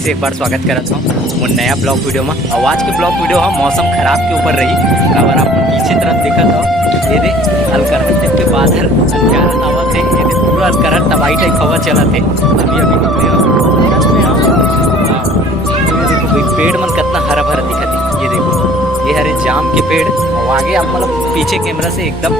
फिर से एक बार स्वागत करता हूँ वो नया ब्लॉग वीडियो में। और आज के ब्लॉग वीडियो हम मौसम खराब के ऊपर रही। अगर आप पीछे तरफ देखा था ये दे अलकरहट टाइप के बादल अंगारा हवा थे, ये दे पूरा अलकरहट तबाही टाइप हवा चला थे। अभी अभी निकले देखो पेड़ मन कितना हरा भरा दिखा थी। ये देखो ये हरे जाम के पेड़ और आगे आप मतलब पीछे कैमरा से एकदम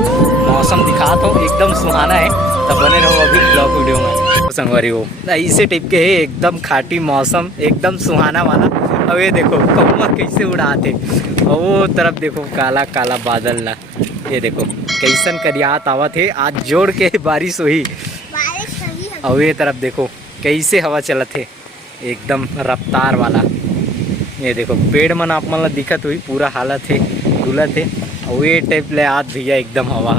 मौसम दिखा तो एकदम सुहाना है। तब बने रहो अभी ब्लॉग वीडियो में संगवारी हो इसे टाइप के है एकदम खाटी मौसम एकदम सुहाना वाला। अब ये देखो कौवा कैसे उड़ाते और वो तरफ देखो काला काला बादल ला। ये देखो कैसन करियात आवत है आज जोड़ के बारिश हुई। और ये तरफ देखो कैसे हवा चलत है एकदम रफ्तार वाला। ये देखो पेड़ मन आप मन दिखत हुई पूरा हालत है डुलत है। और ये टाइप ले आत भैया एकदम हवा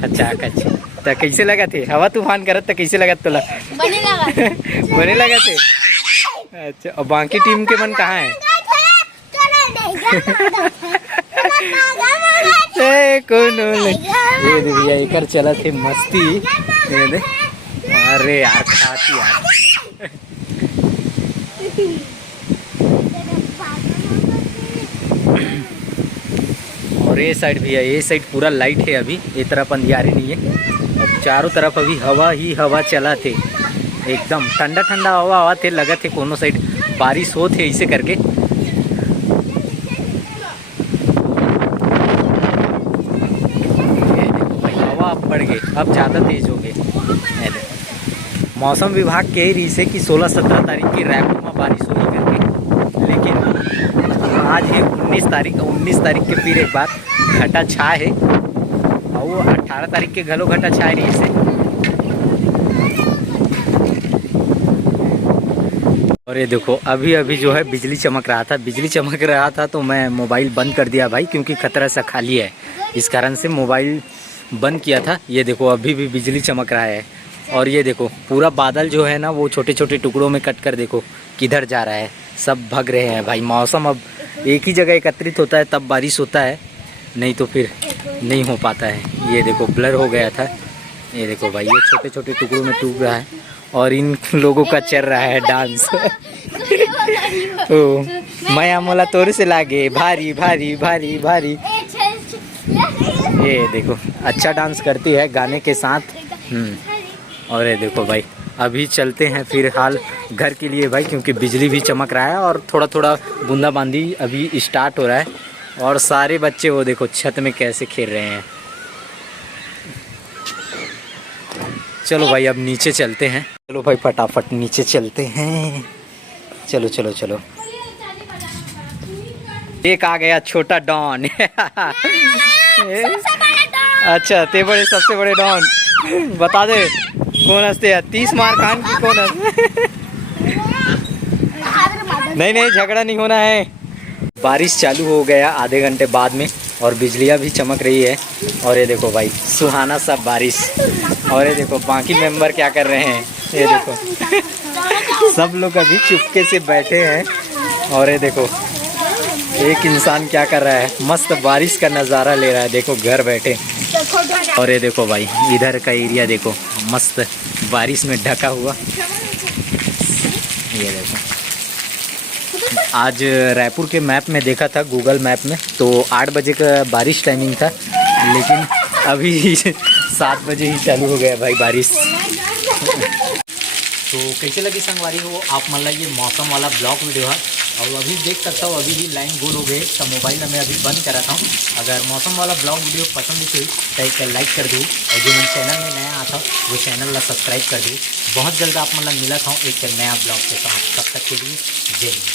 खचा खच। तो कैसे लगा थे हवा तूफान करत तो कैसे लगा तुला? बने लगा थे। अच्छा और बाकी टीम के मन कहाँ है? ये दे भैया एक चला थे मस्ती। ये दे अरे यार खाती यार। और ये साइड भी है, ये साइड पूरा लाइट है अभी, ये तरफ अंधियारी नहीं है। और चारों तरफ अभी हवा ही हवा चला थे एकदम ठंडा ठंडा हवा हवा थे। लगा थे कोनो साइड बारिश हो थे ऐसे करके। ये देखो भाई हवा अब बढ़ गए, अब ज़्यादा तेज हो गए। मौसम विभाग कह रही से कि 16-17 तारीख की रायपुर में बारिश होगी करके, लेकिन आज है 19 तारीख। 19 तारीख के फिर एक बार घटा छा है और वो 18 तारीख के घलो घटा छा रही से। और ये देखो अभी अभी जो है बिजली चमक रहा था, बिजली चमक रहा था तो मैं मोबाइल बंद कर दिया भाई, क्योंकि खतरा सा खाली है इस कारण से मोबाइल बंद किया था। ये देखो अभी भी बिजली चमक रहा है। और ये देखो पूरा बादल जो है ना वो छोटे छोटे टुकड़ों में कट कर देखो किधर जा रहा है, सब भग रहे हैं भाई। मौसम अब एक ही जगह एकत्रित होता है तब बारिश होता है, नहीं तो फिर नहीं हो पाता है। ये देखो ब्लर हो गया था। ये देखो भाई ये छोटे छोटे टुकड़ों में टूट रहा है और इन लोगों का चल रहा है डांस। ओ मैं मोला तोर से लागे भारी भारी भारी भारी। ये देखो अच्छा डांस करती है गाने के साथ। और ये देखो भाई अभी चलते हैं फिर हाल घर के लिए भाई, क्योंकि बिजली भी चमक रहा है और थोड़ा थोड़ा बूंदाबांदी अभी स्टार्ट हो रहा है। और सारे बच्चे वो देखो छत में कैसे खेल रहे हैं। चलो भाई अब नीचे चलते हैं। चलो भाई फटाफट नीचे चलते हैं। चलो चलो चलो। एक आ गया छोटा डॉन। अच्छा ते बड़े सबसे बड़े डॉन बता दे कौन हंसते हैं? 30 मार खान की कौन हंस? नहीं नहीं झगड़ा नहीं होना है। बारिश चालू हो गया आधे घंटे बाद में और बिजलियाँ भी चमक रही है। और ये देखो भाई सुहाना सा बारिश। और ये देखो बाकी मेंबर क्या कर रहे हैं, ये देखो सब लोग अभी चुपके से बैठे हैं। और ये देखो एक इंसान क्या कर रहा है, मस्त बारिश का नज़ारा ले रहा है देखो घर बैठे। और ये देखो भाई इधर का एरिया देखो मस्त बारिश में ढका हुआ। ये देखो आज रायपुर के मैप में देखा था गूगल मैप में तो 8 बजे का बारिश टाइमिंग था, लेकिन अभी 7 बजे ही चालू हो गया भाई बारिश। तो कैसे लगी संगवारी हो आप मतलब ये मौसम वाला ब्लॉग वीडियो है। और अभी देख सकता हूँ अभी भी लाइन गोल हो गई तो मोबाइल में अभी बंद कराता हूँ। अगर मौसम वाला ब्लॉग वीडियो पसंद है तो एक लाइक कर दूँ और जो मेरे चैनल में नया आता वो चैनल ला सब्सक्राइब कर दूँ। बहुत जल्द आप मतलब मिला था एक नया ब्लॉग के साथ, तब तक के लिए जय हिंद।